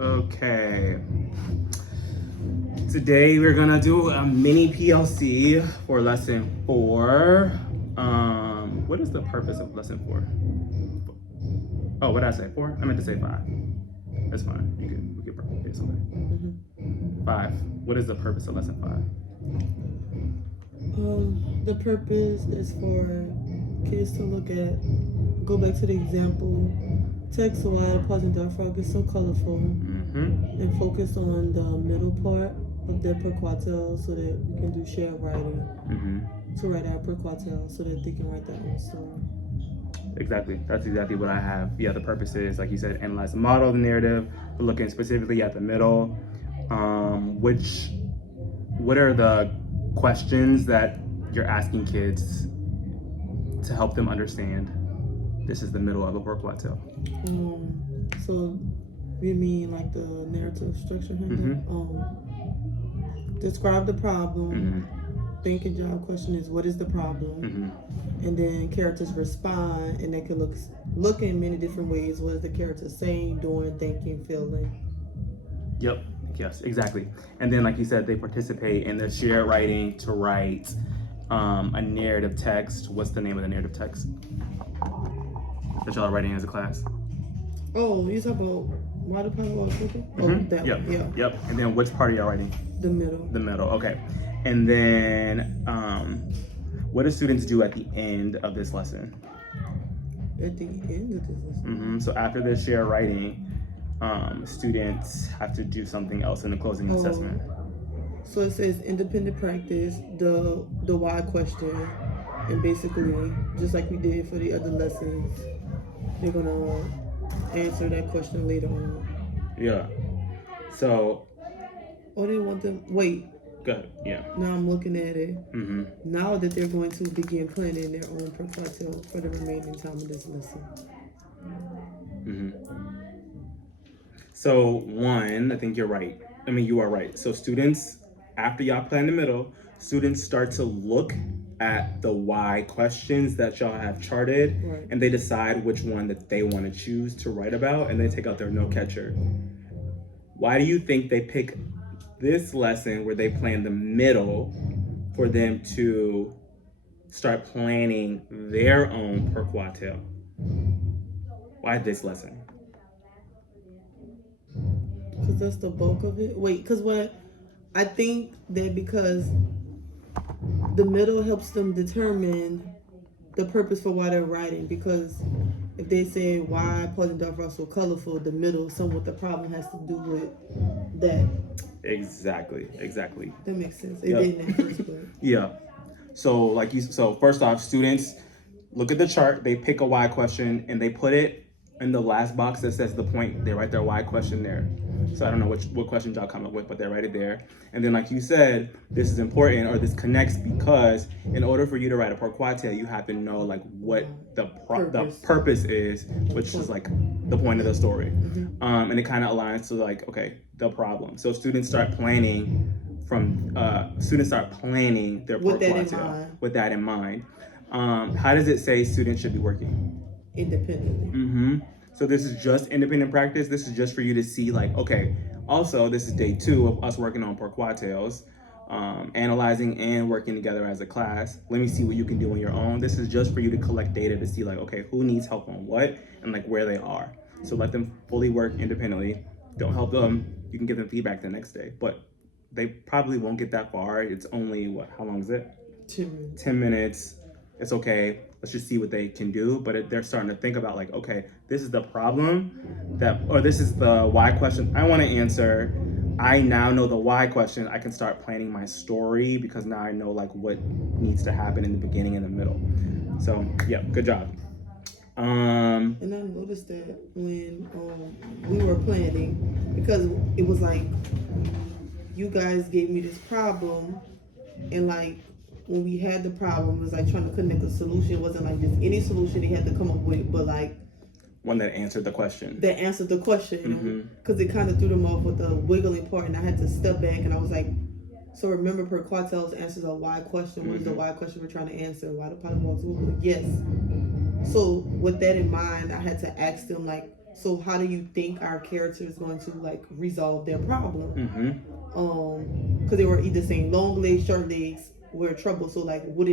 Okay. Today we're gonna do a mini PLC for lesson 4. What is the purpose of lesson 4? Oh, what did I say? 4? I meant to say 5. That's fine. We can say something. 5. What is the purpose of lesson 5? The purpose is for kids to go back to the example, text why pause and diaphragm is so colorful, and focus on the middle part of their per quartile so that we can do shared writing. To write our per quartile so that they can write their own story. Exactly. That's exactly what I have. Yeah, the purpose is, like you said, analyze the model of the narrative, but looking specifically at the middle. What are the questions that you're asking kids to help them understand this is the middle of a per quartile? So we mean like the narrative structure. Describe the problem. Thinking job question is what is the problem, and then characters respond, and they can look in many different ways. What is the character saying, doing, thinking, feeling? Yep. Yes, exactly. And then, like you said, they participate in the shared writing to write a narrative text. What's the name of the narrative text that y'all are writing as a class? Oh, you talk about why the part about cooking? Oh, that yep. one. Yeah. Yep. And then which part are y'all writing? The middle. The middle. Okay. And then, what do students do at the end of this lesson? At the end of this lesson. So after the shared writing, students have to do something else in the closing assessment. So it says independent practice, the why question, and basically, just like we did for the other lessons, they're gonna answer that question later on. Yeah. So. Or they want them, wait. Good. Yeah. Now I'm looking at it. Now that they're going to begin planning their own per quartile for the remaining time of this lesson. So one, I think you're right. I mean, you are right. So students, after y'all plan the middle, students start to look at the why questions that y'all have charted, and they decide which one that they want to choose to write about, and they take out their note catcher. Why do you think they pick this lesson where they plan the middle for them to start planning their own per quartile? Why this lesson? Because that's the bulk of it. Wait, because what I think that because the middle helps them determine the purpose for why they're writing. Because if they say why pause and diaphragm so colorful, the middle, somewhat the problem has to do with that. Exactly. That makes sense. It didn't at first, but yeah. So first off, students look at the chart, they pick a why question, and they put it in the last box that says the point. They write their why question there. So I don't know what questions y'all come up with, but they write it there. And then, like you said, this is important, or this connects, because in order for you to write a per quartile, you have to know like what the purpose is, which is like the point of the story. And it kind of aligns to like, okay, the problem. So students start planning their per quartile with that in mind. How does it say students should be working? Independently. So this is just independent practice. This is just for you to see like, okay, also this is day 2 of us working on per quartiles, analyzing and working together as a class. Let me see what you can do on your own. This is just for you to collect data to see like, okay, who needs help on what and like where they are. So let them fully work independently. Don't help them. You can give them feedback the next day, but they probably won't get that far. It's only how long is it? 10 minutes. 10 minutes. It's okay. Let's just see what they can do. But they're starting to think about like, okay, this is the problem or this is the why question I want to answer. I now know the why question. I can start planning my story because now I know like what needs to happen in the beginning and the middle. So yeah, good job. And I noticed that when we were planning, because it was like you guys gave me this problem, and like when we had the problem, it was like trying to connect a solution. It wasn't like just any solution they had to come up with, but like one that answered the question. That answered the question, because it kind of threw them off with the wiggling part, and I had to step back, and I was like, so remember per quartiles answers a why question. What is the why question we're trying to answer? Why the polynomials? Yes. So with that in mind, I had to ask them like, So how do you think our character is going to like resolve their problem? Because they were either saying long legs, short legs were trouble. So like, what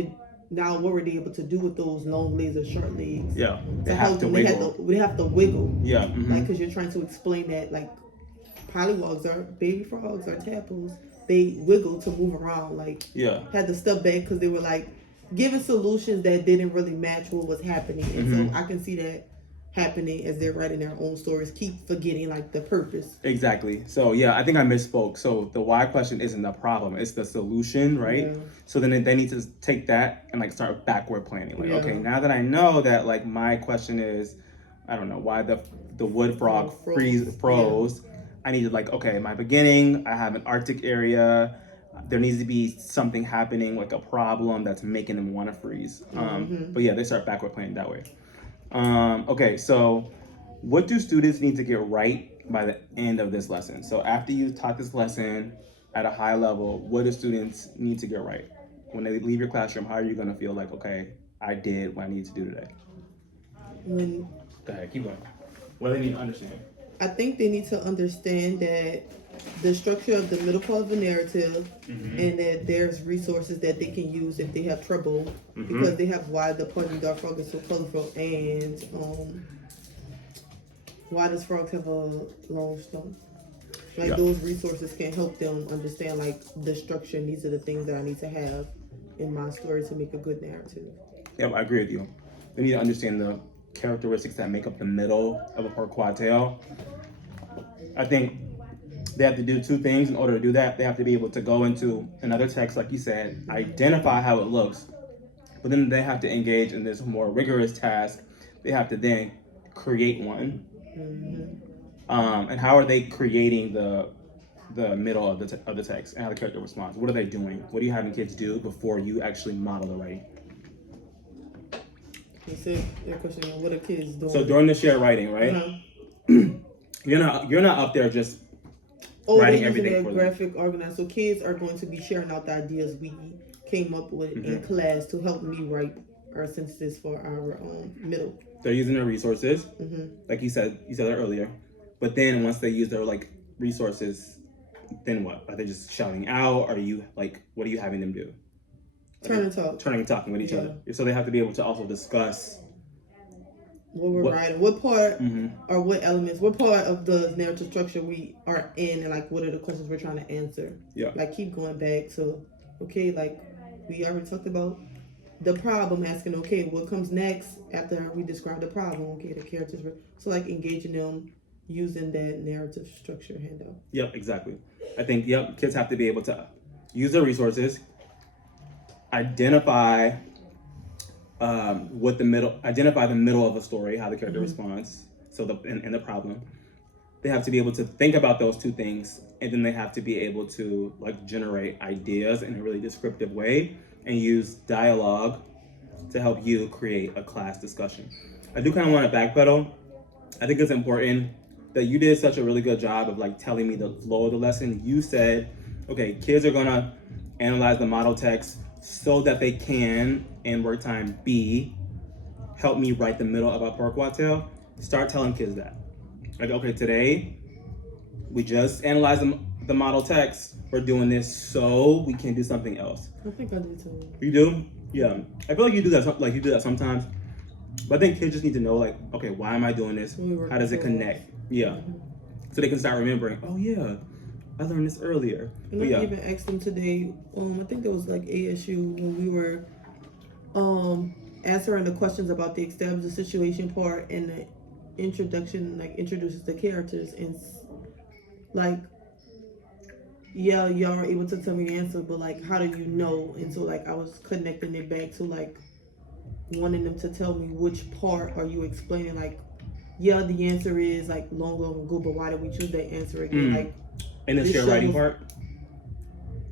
were they able to do with those long legs or short legs? Yeah, they have to wiggle. They have to wiggle. Yeah, like because you're trying to explain that like polywogs or baby frogs or tadpoles, they wiggle to move around. Like had to step back because they were like giving solutions that didn't really match what was happening, and so I can see that happening as they're writing their own stories, keep forgetting like the purpose. Exactly. So yeah, I think I misspoke. So the why question isn't the problem, it's the solution, right? Yeah. So then they need to take that and like start backward planning. Like, okay, now that I know that like my question is, I don't know, why the wood frog froze. I need to like, okay, my beginning, I have an Arctic area. There needs to be something happening, like a problem that's making them want to freeze. But yeah, they start backward planning that way. Okay, so what do students need to get right by the end of this lesson? So after you've taught this lesson at a high level, what do students need to get right? When they leave your classroom, how are you gonna feel like, okay, I did what I need to do today? Go ahead, keep going. What do they need to understand? I think they need to understand that the structure of the middle part of the narrative, and that there's resources that they can use if they have trouble, because they have why the pointy dog frog is so colorful, and why does frogs have a long stomach. Like those resources can help them understand like the structure, and these are the things that I need to have in my story to make a good narrative. Yep, I agree with you. They need to understand the characteristics that make up the middle of a quad tale. I think they have to do two things in order to do that. They have to be able to go into another text, like you said, identify how it looks, but then they have to engage in this more rigorous task. They have to then create one. And how are they creating the middle of the text and how the character responds? What are they doing? What are you having kids do before you actually model the writing? You said your question, what are kids doing? So during the shared writing, right? You're not up there just writing everything for them. Graphic organized. So kids are going to be sharing out the ideas we came up with in class to help me write our sentences for our middle. They're using their resources, like you said that earlier. But then once they use their like resources, then what? Are they just shouting out? Are you like, what are you having them do? Turning and talking with each other. So they have to be able to also discuss what we're writing, what part or what elements, what part of the narrative structure we are in, and like what are the questions we're trying to answer. Like keep going back to, okay, like we already talked about the problem, asking, okay, what comes next after we describe the problem? Okay, the characters. So like engaging them using that narrative structure handout. Yep, exactly. I think kids have to be able to use their resources, identify the middle of a story, how the character responds, so and the problem. They have to be able to think about those two things, and then they have to be able to like generate ideas in a really descriptive way and use dialogue to help you create a class discussion. I do kind of want to backpedal. I think it's important that you did such a really good job of like telling me the flow of the lesson. You said, okay, kids are gonna analyze the model text so that they can, in work time B, help me write the middle of a quad tale. Start telling kids that. Like, okay, today we just analyzed the model text. We're doing this so we can do something else. I think I do too. You do? Yeah. I feel like you do that. Like you do that sometimes. But I think kids just need to know, like, okay, why am I doing this? How does it connect? Yeah. So they can start remembering. Oh yeah, I learned this earlier. And I even asked them today. I think there was like ASU when we were answering the questions about the establish the situation part and the introduction, like introduces the characters, and like y'all are able to tell me the answer, but like how do you know? And so like I was connecting it back to like wanting them to tell me which part are you explaining, like the answer is like long ago, but why did we choose that answer again? Like in the shared writing part.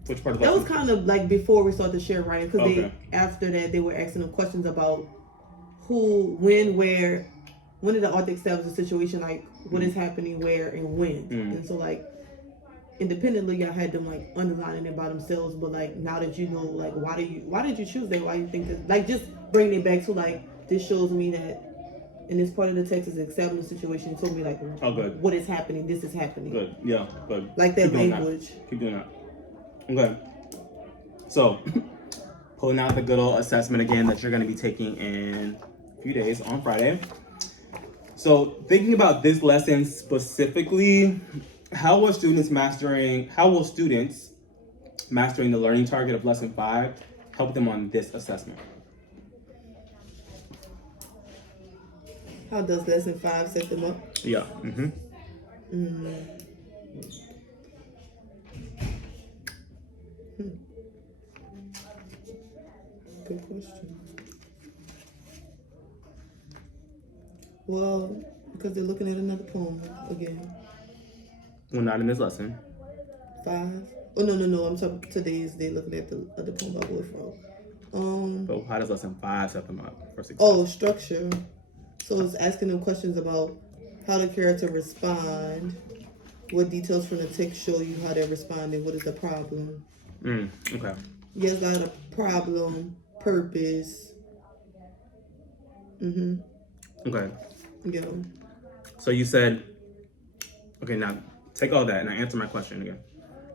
Which part of that was kind of like before we started shared writing, because they after that they were asking them questions about who, when, where, when did the author establish the situation, like what is happening, where, and when. And so like independently I had them like underlining it by themselves, but like now that you know, like why did you choose that, why you think that, like just bringing it back to like this shows me that And this part of the text is establishing the situation. It told me like, Oh, good. what is happening? This is happening. Good. Yeah. Good. Like that Keep doing language. Keep doing that. Okay. So, pulling out the good old assessment again that you're going to be taking in a few days on Friday. So, thinking about this lesson specifically, how will students mastering the learning target of lesson 5 help them on this assessment? How does lesson 5 set them up? Yeah. Good question. Well, because they're looking at another poem again. Well, not in this lesson. 5. Oh no! I'm talking today's. They looking at the other poem by Boyfriend. But how does lesson 5 set them up for success? Oh, structure. So it's asking them questions about how the character respond, what details from the text show you how they're responding, what is the problem. Okay. Yes, not a problem, purpose. Okay. Yeah. So you said, okay, now take all that and answer my question again.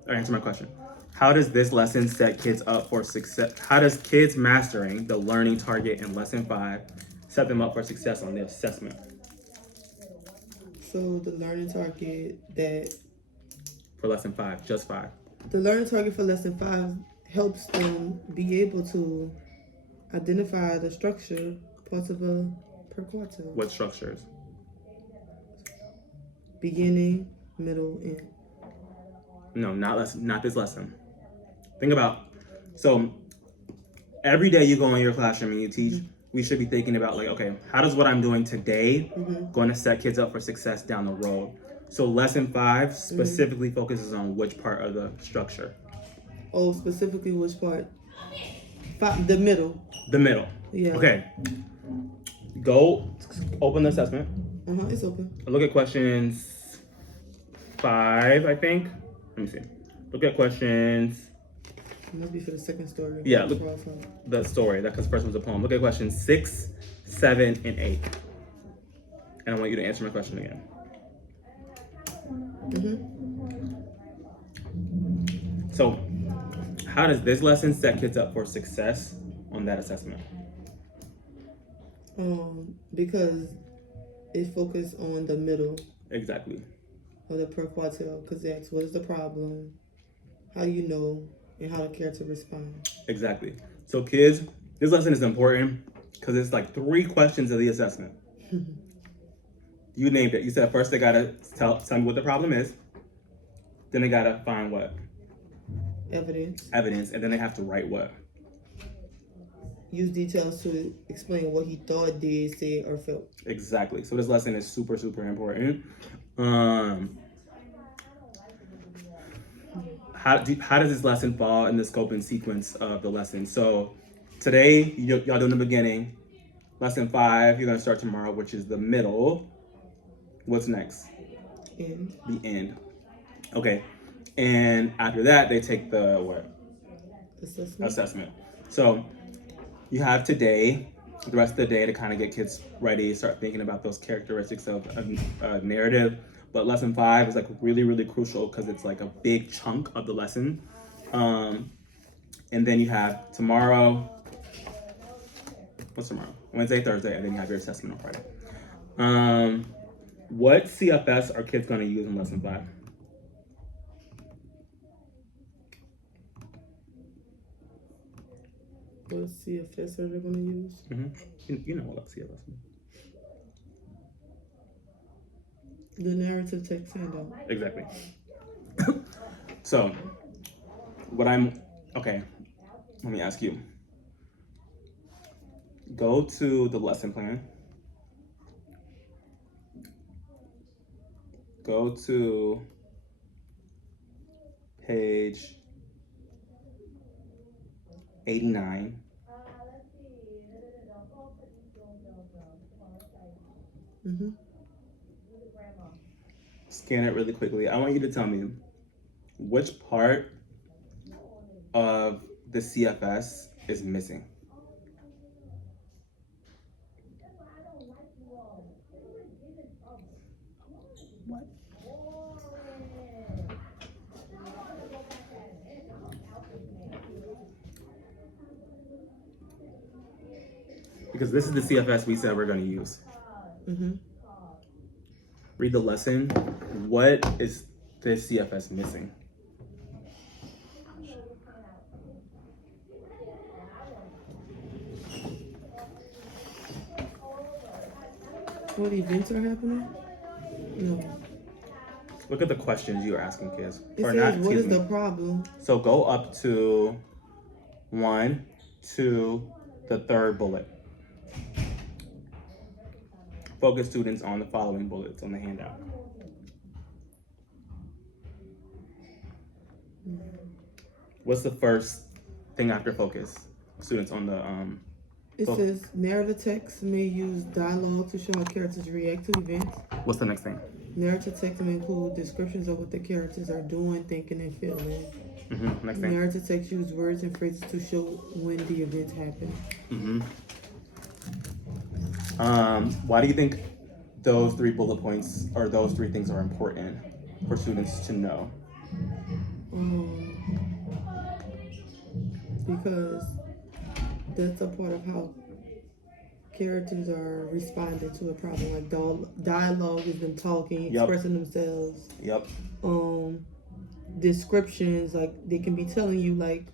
Answer my question. How does this lesson set kids up for success? How does kids mastering the learning target in lesson 5 set them up for success on the assessment? So the learning target for lesson 5, just 5. The learning target for lesson 5 helps them be able to identify the structure parts of a per quarter. What structures? Beginning, middle, end. No, not this lesson. Think about, so every day you go in your classroom and you teach, we should be thinking about like, okay, how does what I'm doing today going to set kids up for success down the road? So lesson 5 specifically focuses on which part of the structure? Oh, specifically which part? The middle. The middle. Yeah. Okay. Go open the assessment. It's open. Look at questions 5, I think. Let me see. Look at questions. It must be for the second story. Yeah, look the story. That because first one's a poem. Look at questions 6, 7, and 8. And I want you to answer my question again. So, how does this lesson set kids up for success on that assessment? Because it focuses on the middle. Exactly. Of the per quartile, because it asks what is the problem, how do you know, and how the character respond. Exactly. So kids, this lesson is important because it's like 3 questions of the assessment. You named it. You said first they gotta tell me what the problem is. Then they gotta find what? Evidence. And then they have to write what? Use details to explain what he thought, did, said, or felt. Exactly. So this lesson is super, super important. How does this lesson fall in the scope and sequence of the lesson? So today, y'all doing the beginning. Lesson 5, you're gonna start tomorrow, which is the middle. What's next? End. The end. Okay. And after that, they take the what? Assessment. So you have today, the rest of the day to kind of get kids ready, start thinking about those characteristics of a narrative. But lesson 5 is like really, really crucial because it's like a big chunk of the lesson. And then you have tomorrow, what's tomorrow? Wednesday, Thursday, and then you have your assessment on Friday. What CFS are kids gonna use in lesson 5? What CFS are they gonna use? You know what CFS means. The narrative text handout. Exactly. So, okay, let me ask you. Go to the lesson plan. Go to page 89. Scan it really quickly. I want you to tell me which part of the CFS is missing. because this is the CFS we said we're going to use. Mm-hmm. Read the lesson. What is this CFS missing? What events are happening? No. Look at the questions you are asking kids. It says, what is the problem? So go up to 1, 2, the third bullet. Focus students on the following bullets on the handout. What's the first thing after focus? Students on the It says narrative text may use dialogue to show how characters react to events. What's the next thing? Narrative text may include descriptions of what the characters are doing, thinking, and feeling. Next thing. Narrative text use words and phrases to show when the events happen. Why do you think those 3 bullet points or those 3 things are important for students to know? Because that's a part of how characters are responding to a problem. Like dialogue is them talking, expressing themselves. Yep. Descriptions, like they can be telling you like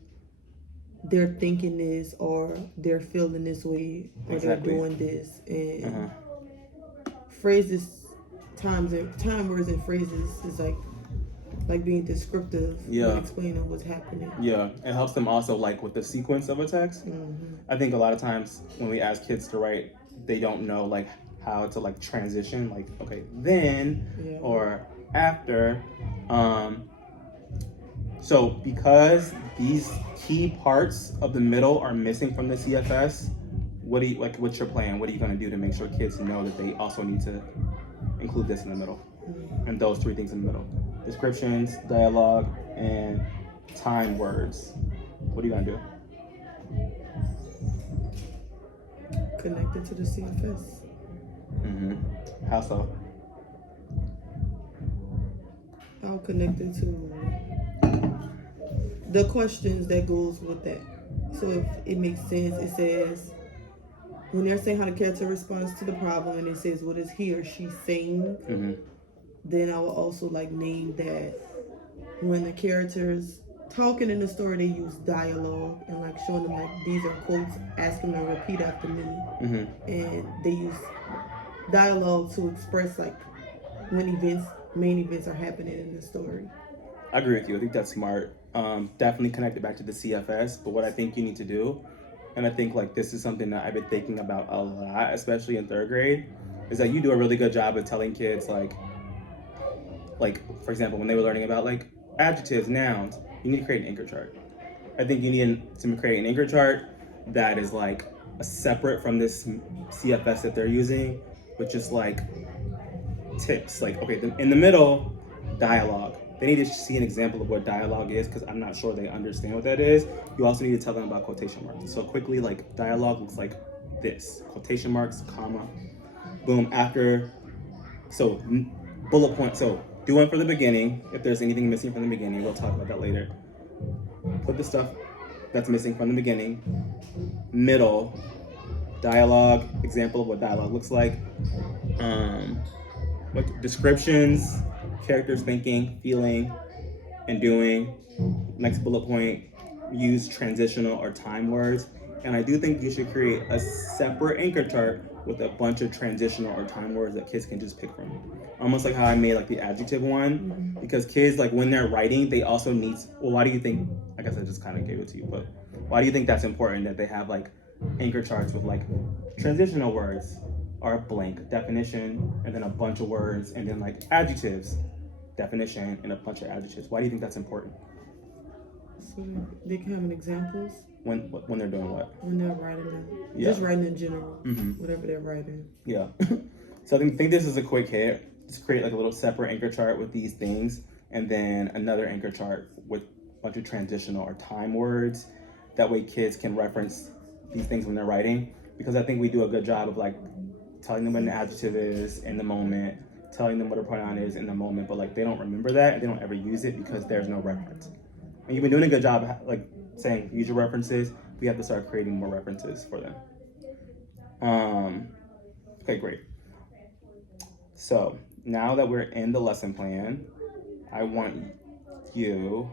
they're thinking this or they're feeling this way or they're doing this. And phrases, time words and phrases is like being descriptive and explaining what's happening. Yeah, it helps them also like with the sequence of a text. I think a lot of times when we ask kids to write, they don't know like how to like transition, like okay, then or after. So because these key parts of the middle are missing from the CFS, what's your plan? What are you going to do to make sure kids know that they also need to include this in the middle? And those 3 things in the middle: descriptions, dialogue, and time words. What are you going to do? Connect it to the CFS. How so? I'll connect it to the questions that goes with that. So if it makes sense, it says when they're saying how the character responds to the problem, and it says what is he or she saying, then I will also like name that when the characters talking in the story, they use dialogue and like showing them like these are quotes, asking them to repeat after me, and they use dialogue to express like when main events are happening in the story. I agree with you. I think that's smart. Definitely connect it back to the CFS. But what I think you need to do, and I think like this is something that I've been thinking about a lot, especially in 3rd grade, is that you do a really good job of telling kids like for example, when they were learning about like adjectives, nouns, you need to create an anchor chart. I think you need to create an anchor chart that is like a separate from this CFS that they're using, with just like tips. Like, okay, in the middle, dialogue. They need to see an example of what dialogue is, because I'm not sure they understand what that is. You also need to tell them about quotation marks. So quickly, like dialogue looks like this: quotation marks, comma, boom. After, so bullet point. So do one for the beginning. If there's anything missing from the beginning, we'll talk about that later. Put the stuff that's missing from the beginning. Middle, dialogue, example of what dialogue looks like. Descriptions, characters thinking, feeling, and doing. Next bullet point, use transitional or time words. And I do think you should create a separate anchor chart with a bunch of transitional or time words that kids can just pick from. Almost like how I made like the adjective one, because kids, like when they're writing, they also need, well, why do you think, I guess I just kind of gave it to you, but why do you think that's important that they have like anchor charts with like transitional words or blank definition and then a bunch of words, and then like adjectives, definition, and a bunch of adjectives? Why do you think that's important? So they can have an examples when they're doing what? When they're writing, just writing in general, whatever they're writing. Yeah. So I think this is a quick hit. Just create like a little separate anchor chart with these things, and then another anchor chart with a bunch of transitional or time words. That way kids can reference these things when they're writing, because I think we do a good job of like telling them what an adjective is in the moment, telling them what a pronoun is in the moment, but like they don't remember that and they don't ever use it because there's no reference. And you've been doing a good job like saying use your references. We have to start creating more references for them. Okay, great. So now that we're in the lesson plan, I want you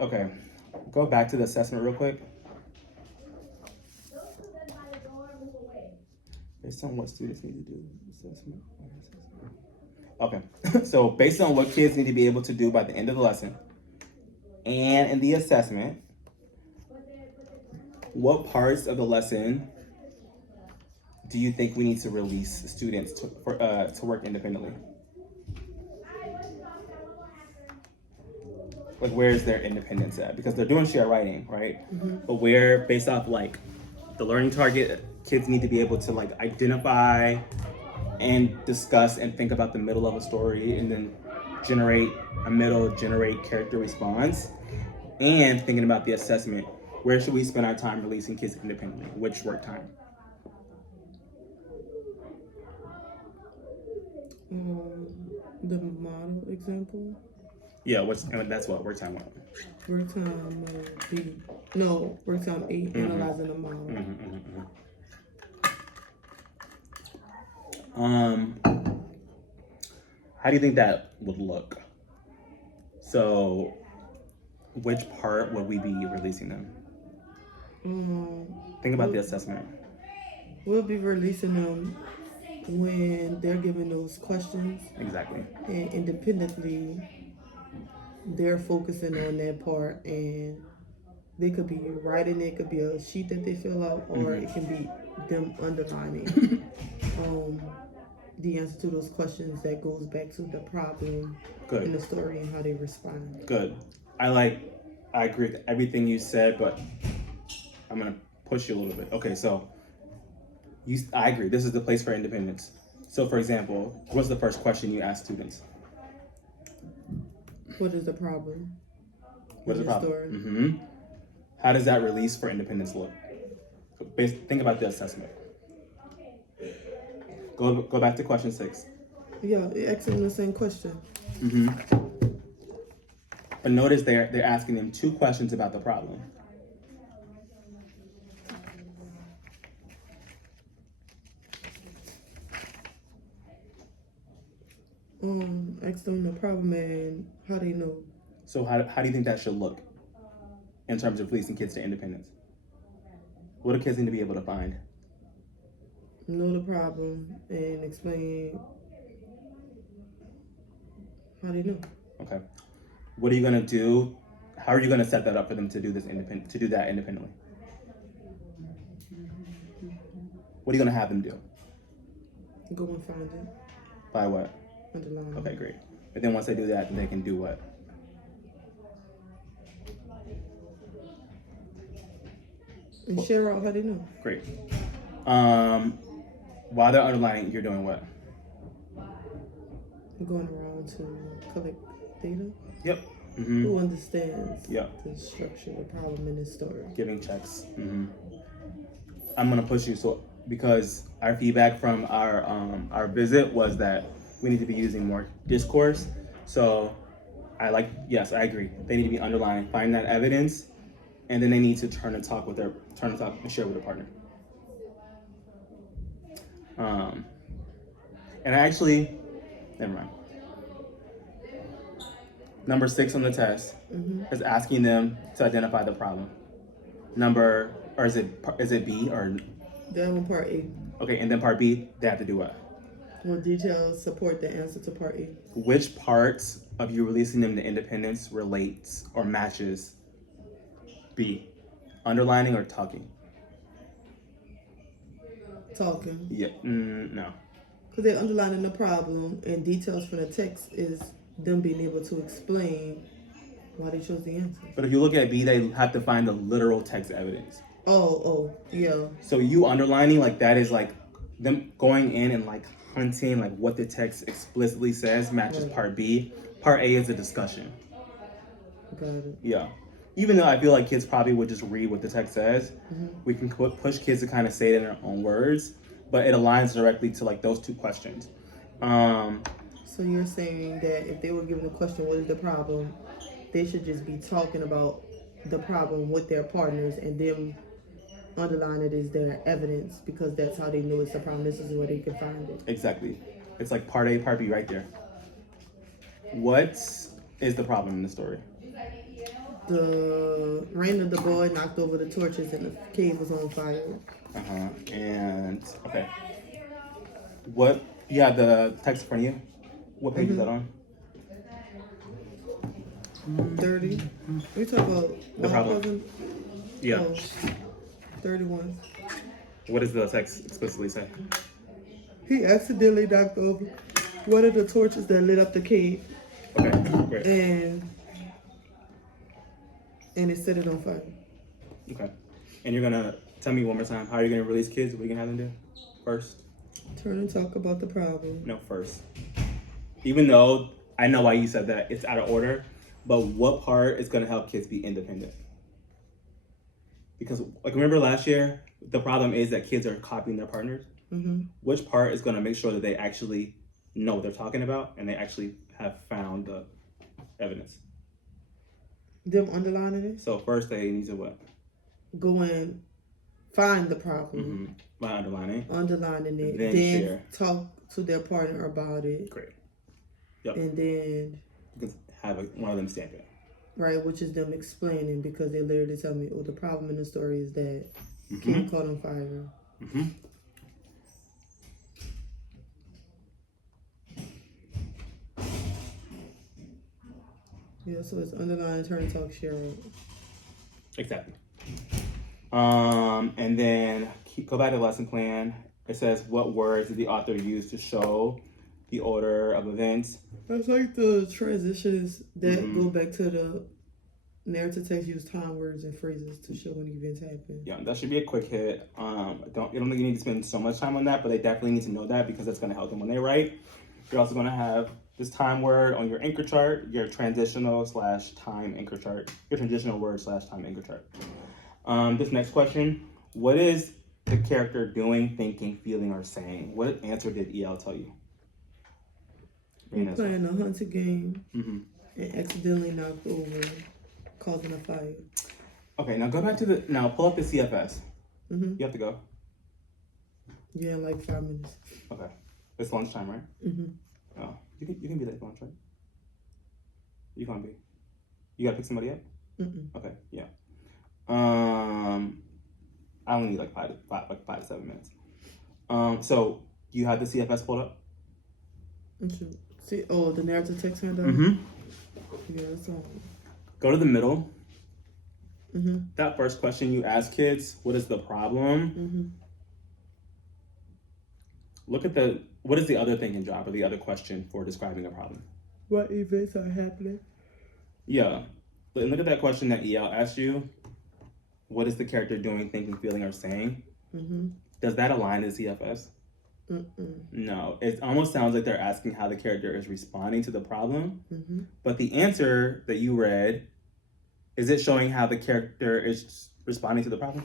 okay, go back to the assessment real quick. Based on what students need to do, assessment. Okay, so based on what kids need to be able to do by the end of the lesson and in the assessment, what parts of the lesson do you think we need to release students to work independently? Like, where is their independence at? Because they're doing shared writing, right? But where, based off like the learning target, kids need to be able to like identify and discuss and think about the middle of a story, and then generate character response, and thinking about the assessment. Where should we spend our time releasing kids independently? Which work time? The model example. Yeah, that's what work time. What? Work time B. No, work time 8. Analyzing the model. How do you think that would look? So, which part would we be releasing them? Think about the assessment. We'll be releasing them when they're given those questions. Exactly. And independently, they're focusing on that part, and they could be writing it, could be a sheet that they fill out, or it can be them underlining the answer to those questions that goes back to the problem in the story and how they respond. Good. I agree with everything you said, but I'm gonna push you a little bit. Okay, so I agree. This is the place for independence. So, for example, what's the first question you ask students? What is the problem? What is the problem? How does that release for independence look? Think about the assessment. Go back to question 6. Yeah, asking the same question. But notice they're asking them 2 questions about the problem. Ask them the problem and how they know. So how do you think that should look in terms of releasing kids to independence? What do kids need to be able to find? Know the problem and explain how they know. Okay. What are you gonna do? How are you gonna set that up for them to do that independently? What are you gonna have them do? Go and find it. By what? Underline. Okay, great. But then once they do that, then they can do what? And share out how they know. Great. While they're underlining, you're doing what? Going around to collect data. Yep. Who understands the structure, the problem in this story? Giving checks. I'm gonna push you because our feedback from our visit was that we need to be using more discourse. So yes, I agree. They need to be underlining, find that evidence, and then they need to turn and talk and share with their partner. And never mind. Number 6 on the test is asking them to identify the problem. Is it B or? That one, part A. Okay, and then part B, they have to do what? More details support the answer to part A. Which parts of you releasing them to independence relates or matches B? Underlining or talking? Talking. Yeah. No. Because they're underlining the problem, and details from the text is them being able to explain why they chose the answer. But if you look at B, they have to find the literal text evidence. Oh, yeah. So you underlining, like, that is like them going in and like hunting like what the text explicitly says matches part B. Part A is a discussion. Got it. Yeah. Even though I feel like kids probably would just read what the text says, we can push kids to kind of say it in their own words, but it aligns directly to like those 2 questions. So you're saying that if they were given the question, what is the problem, they should just be talking about the problem with their partners and them underline it as their evidence because that's how they know it's a problem. This is where they can find it. Exactly. It's like part A, part B right there. What is the problem in the story? The rain of the boy knocked over the torches and the cave was on fire. And okay. What? You have the text in front of you. What page is that on? 30. We talk about The problem. cousin? Yeah. Oh, 31. What does the text explicitly say? He accidentally knocked over one of the torches that lit up the cave. Okay, great. And it set it on fire. Okay. And you're gonna tell me one more time, how are you gonna release kids? What are you gonna have them do? First? Turn and talk about the problem. No, first. Even though I know why you said that, it's out of order, but what part is gonna help kids be independent? Because, like, remember last year, the problem is that kids are copying their partners. Which part is gonna make sure that they actually know what they're talking about and they actually have found the evidence? Them underlining it? So first they need to what? Go in, find the problem. By underlining. Underlining it. Then Then share. talk to their partner about it. Great. Yep. And then, You can have one of them stamp it. right, which is them explaining because they literally tell me, oh, the problem in the story is that kid caught on fire. Yeah, so it's underline, turn, talk, share. Exactly. And then go back to the lesson plan. It says, what words did the author use to show the order of events? That's like the transitions that go back to the narrative text. Use time, words, and phrases to show when events happen. Yeah, that should be a quick hit. I don't think you need to spend so much time on that, but they definitely need to know that because that's going to help them when they write. You're also going to have this time word on your anchor chart, your transitional / time anchor chart, your transitional word / time anchor chart. This next question, what is the character doing, thinking, feeling, or saying? What answer did EL tell you? Playing a hunting game and accidentally knocked over, causing a fire. Okay, now go back to pull up the CFS. You have to go. Yeah, like 5 minutes. Okay, it's lunchtime, right? Oh, you can be late for lunch, right? You can't be. You gotta pick somebody up. Okay, yeah. I only need like 5 to 7 minutes. So you have the CFS pulled up? See, the narrative text handout? Yeah, that's all. Go to the middle. That first question you ask kids, what is the problem? Look at what is the other thinking job or the other question for describing a problem? What events are happening? Yeah. But look at that question that EL asked you. What is the character doing, thinking, feeling, or saying? Does that align to CFS? No. It almost sounds like they're asking how the character is responding to the problem. But the answer that you read, is it showing how the character is responding to the problem?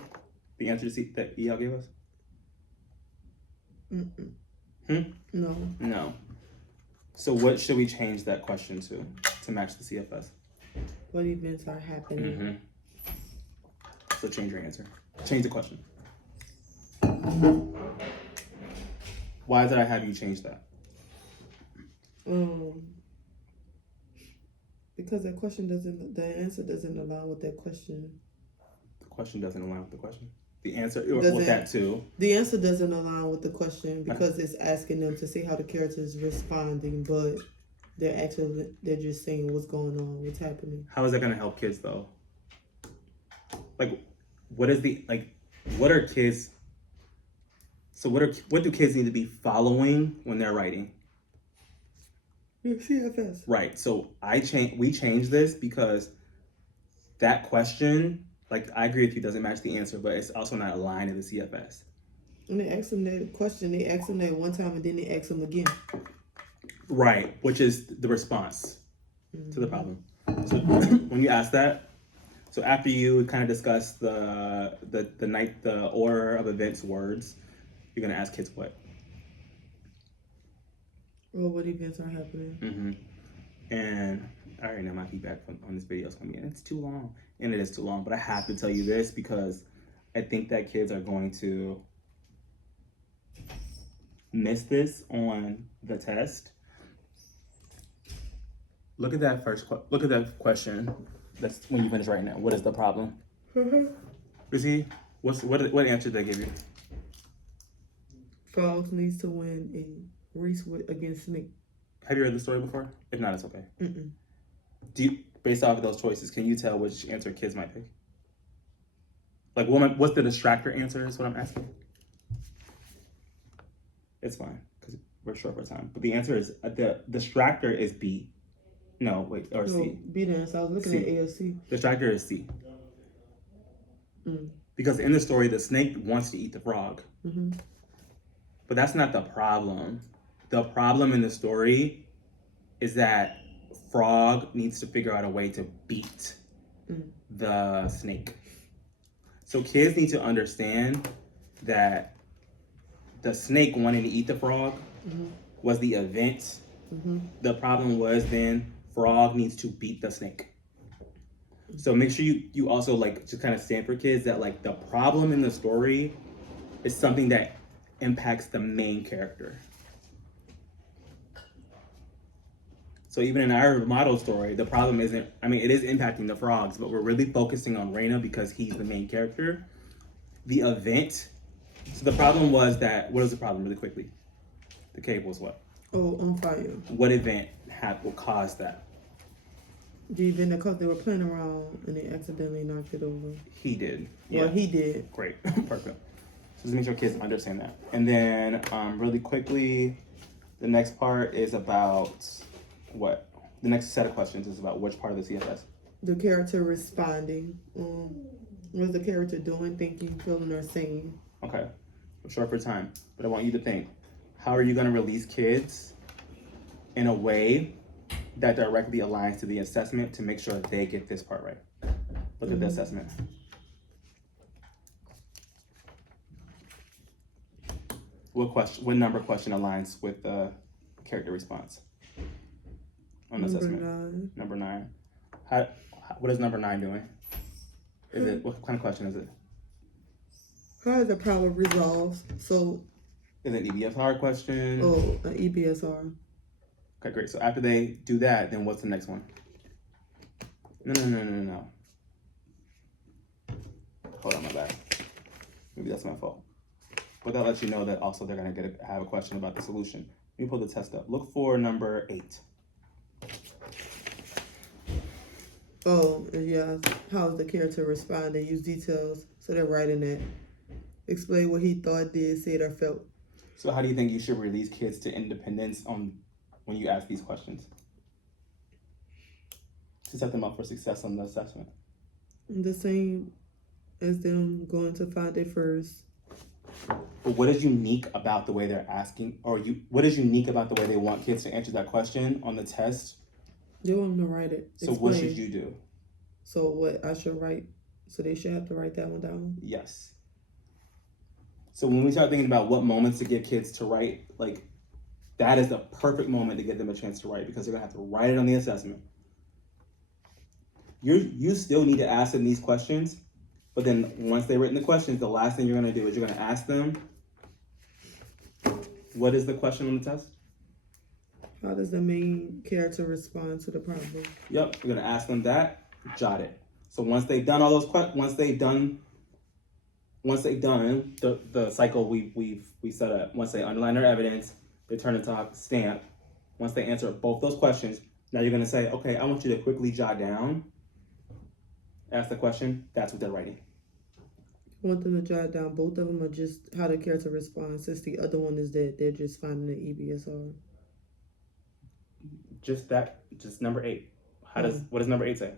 The answer that EL gave us? No. So what should we change that question to match the CFS? What events are happening? So change your answer. Change the question. Why did I have you change that? Because the answer doesn't align with that question. The question doesn't align with the question? The answer, with that too? The answer doesn't align with the question because it's asking them to see how the character is responding, but they're just saying what's going on, what's happening. How is that going to help kids though? Like, what are kids, so what do kids need to be following when they're writing? Your CFS. Right, so we changed this because that question, like, I agree with you, doesn't match the answer, but it's also not aligned to the CFS. When they ask them that question, they ask them that one time and then they ask them again. Right, which is the response to the problem. So when you ask that, so after you kind of discuss the order of events words, you're gonna ask kids what? Or what events are happening. And I already know my feedback on this video is going to be, it's too long. And it is too long, but I have to tell you this because I think that kids are going to miss this on the test. Look at that look at that question. That's when you finish writing it. What is the problem? You see, what answer did they give you? Frogs needs to win a race against snake. Have you read the story before? If not, it's okay. Mm-mm. Based off of those choices, can you tell which answer kids might pick? Like, what's the distractor answer is what I'm asking. It's fine, because we're short for time. But the answer is, the distractor is B. No, wait, or C. B the answer. I was looking at A or C. Distractor is C. Because in the story, the snake wants to eat the frog. But that's not the problem. The problem in the story is that frog needs to figure out a way to beat the snake. So kids need to understand that the snake wanting to eat the frog was the event. The problem was then frog needs to beat the snake. So make sure you also like just kind of stand for kids that like the problem in the story is something that impacts the main character. So even in our model story, the problem isn't, I mean, it is impacting the frogs, but we're really focusing on Raina because he's the main character. The event, so the problem was that, what was the problem really quickly? The cave was what? Oh, on fire. What event what caused that? The event because they were playing around and they accidentally knocked it over. He did. Well, he did. Great, perfect. So just make sure kids understand that. And then really quickly, the next part is about what? The next set of questions is about which part of the CFS? The character responding. What's the character doing, thinking, feeling, or saying? Okay, we're short for time, but I want you to think. How are you going to release kids in a way that directly aligns to the assessment to make sure that they get this part right? Look at the assessment. What number question aligns with the character response on the assessment? 9. Number 9. What is number 9 doing? What kind of question is it? How is the problem resolved? So is it an EBSR question? Oh, an EBSR. Okay, great. So after they do that, then what's the next one? No. Hold on, my bad. Maybe that's my fault. But that lets you know that also they're gonna have a question about the solution. Let me pull the test up. Look for number 8. Oh, yeah. How does the character respond? They use details, so they're writing that. Explain what he thought, did, said, or felt. So how do you think you should release kids to independence when you ask these questions? To set them up for success on the assessment. The same as them going to find it first. But what is unique about the way they're asking, what is unique about the way they want kids to answer that question on the test? They want them to write it. So what should you do? So what I should write? So they should have to write that one down? Yes. So when we start thinking about what moments to get kids to write, like that is the perfect moment to give them a chance to write because they're gonna have to write it on the assessment. You still need to ask them these questions, but then once they've written the questions, the last thing you're gonna do is you're gonna ask them, what is the question on the test? How does the main character respond to the problem? Yep, you're gonna ask them that, jot it. So once they've done all those questions, once they've done the cycle we set up, once they underline their evidence, they turn into a stamp. Once they answer both those questions, now you're gonna say, okay, I want you to quickly jot down, ask the question, that's what they're writing. I want them to jot down both of them or just how the character responds, since the other one is that they're just finding the EBSR. Just number 8. What does number 8 say?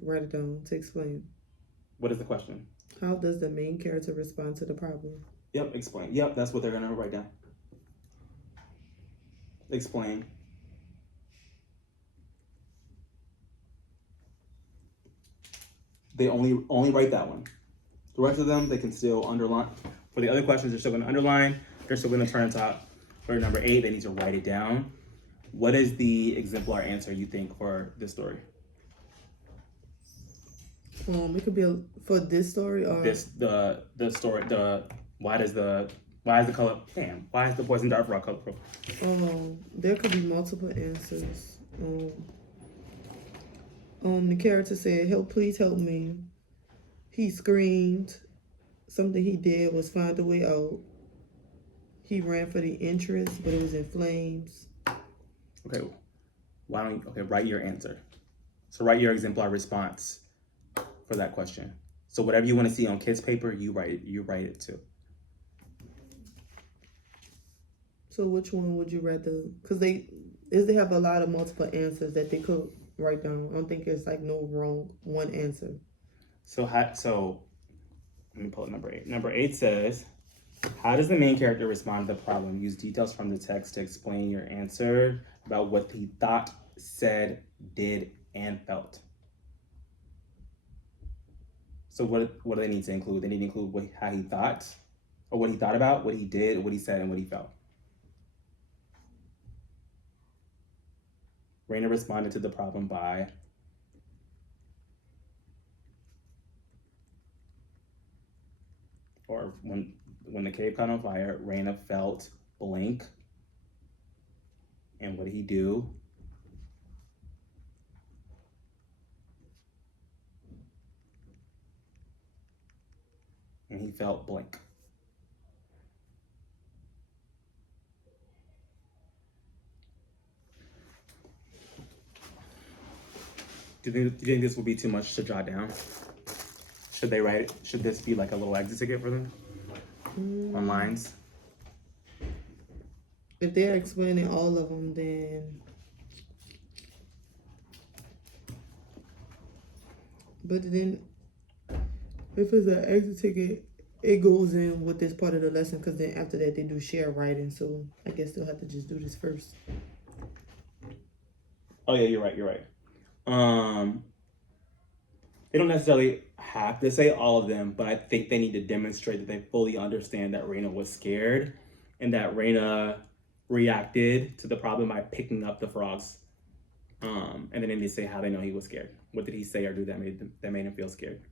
Write it down to explain. What is the question? How does the main character respond to the problem? Yep, explain. Yep, that's what they're gonna write down. Explain. They only write that one. The rest of them, they can still underline. For the other questions, they're still gonna underline. They're still gonna turn into For number 8, they need to write it down. What is the exemplar answer you think for this story? It could be for this story or the story why is the poison dart frog colorful? There could be multiple answers. The character said, "Help, please help me." He screamed. Something he did was find a way out. He ran for the entrance, but it was in flames. Okay, write your answer. So write your exemplar response for that question. So whatever you want to see on kids' paper, you write it too. So which one would you rather? Because they have a lot of multiple answers that they could write down. I don't think there's like no wrong one answer. So let me pull up number 8. Number 8 says, how does the main character respond to the problem? Use details from the text to explain your answer about what he thought, said, did, and felt. So what do they need to include? They need to include how he thought, or what he thought about, what he did, what he said, and what he felt. Raina responded to the problem by or when the cave caught on fire, Raina felt blank. And what did he do? And he felt blank. Do you think this will be too much to jot down? Should they write it? Should this be like a little exit ticket for them? On lines? If they're explaining all of them, then. But then, if it's an exit ticket, it goes in with this part of the lesson because then after that they do share writing. So I guess they'll have to just do this first. Oh yeah, you're right. They don't necessarily have to say all of them, but I think they need to demonstrate that they fully understand that Raina was scared and that Raina reacted to the problem by picking up the frogs. And then they need to say how they know he was scared. What did he say or do that made him feel scared?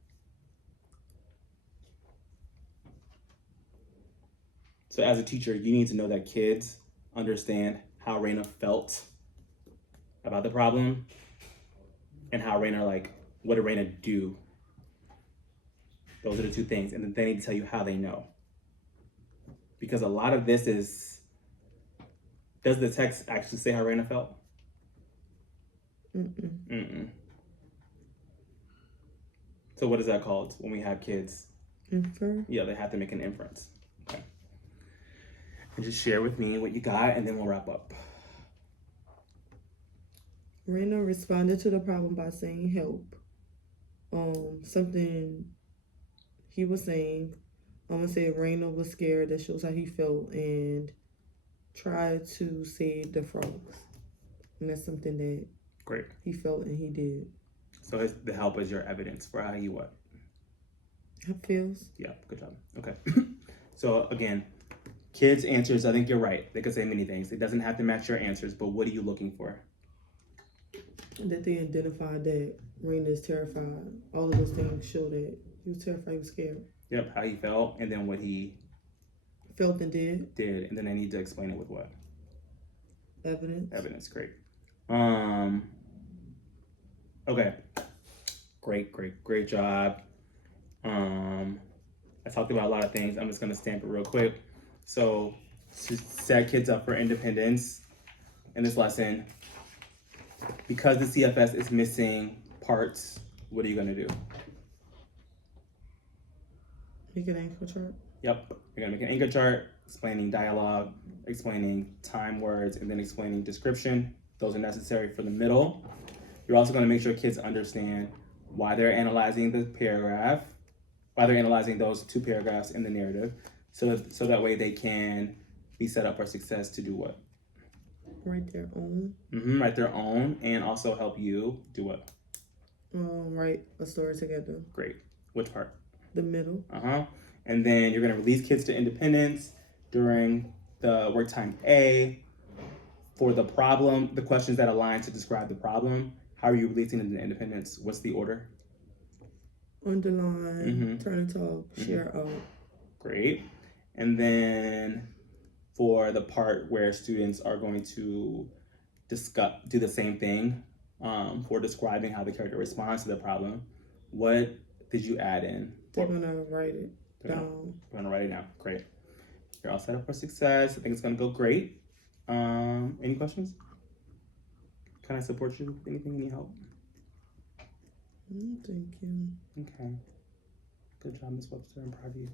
So as a teacher, you need to know that kids understand how Raina felt about the problem and how Raina, what did Raina do? Those are the two things. And then they need to tell you how they know. Because a lot of this is, does the text actually say how Raina felt? Mm-mm. So what is that called when we have kids? Infer? Yeah, they have to make an inference. Okay. And just share with me what you got, and then we'll wrap up. Raina responded to the problem by saying help. Something he was saying, I'm gonna say Raina was scared. That shows how he felt and tried to save the frogs. And that's something that Great. He felt and he did. So the help is your evidence for how you what? How feels? Yeah, good job. Okay. So again, kids' answers, I think you're right. They could say many things. It doesn't have to match your answers, but what are you looking for? That they identified that Raina is terrified. All of those things show that he was terrified, he was scared. Yep, how he felt, and then what he felt and did. And then I need to explain it with what? Evidence, great. Okay. Great job. I talked about a lot of things. I'm just gonna stamp it real quick. So to set kids up for independence in this lesson, because the CFS is missing parts, what are you gonna do? Make an anchor chart. Yep, you're gonna make an anchor chart explaining dialogue, explaining time words, and then explaining description. Those are necessary for the middle. You're also gonna make sure kids understand why they're analyzing the paragraph, why they're analyzing those two paragraphs in the narrative, so that way they can be set up for success to do what? Write their own. Write their own, and also help you do what? Write a story together. Great. Which part? The middle. And then you're gonna release kids to independence during the work time A. For the problem, the questions that align to describe the problem, how are you releasing it in independence? What's the order? Underline, turn and talk, share out. Great. And then for the part where students are going to do the same thing for describing how the character responds to the problem, what did you add in? They're gonna write it down. We're gonna write it down. Great. You're all set up for success. I think it's gonna go great. Any questions? Can I support you? Anything? Need help? Thank you. Okay. Good job, Miss Webster. I'm proud of you.